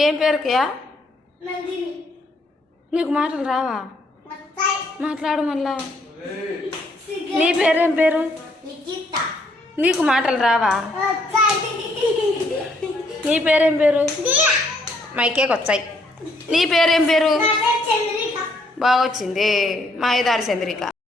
ఏం పేరుకియా? నీకు మాటలు రావా? మాట్లాడు మళ్ళా. నీ పేరేం పేరు? నీకు మాటలు రావా? నీ పేరేం పేరు? మైకేకి వచ్చాయి. నీ పేరేం పేరు? బాగా వచ్చింది. మా ఐదారు చంద్రిక.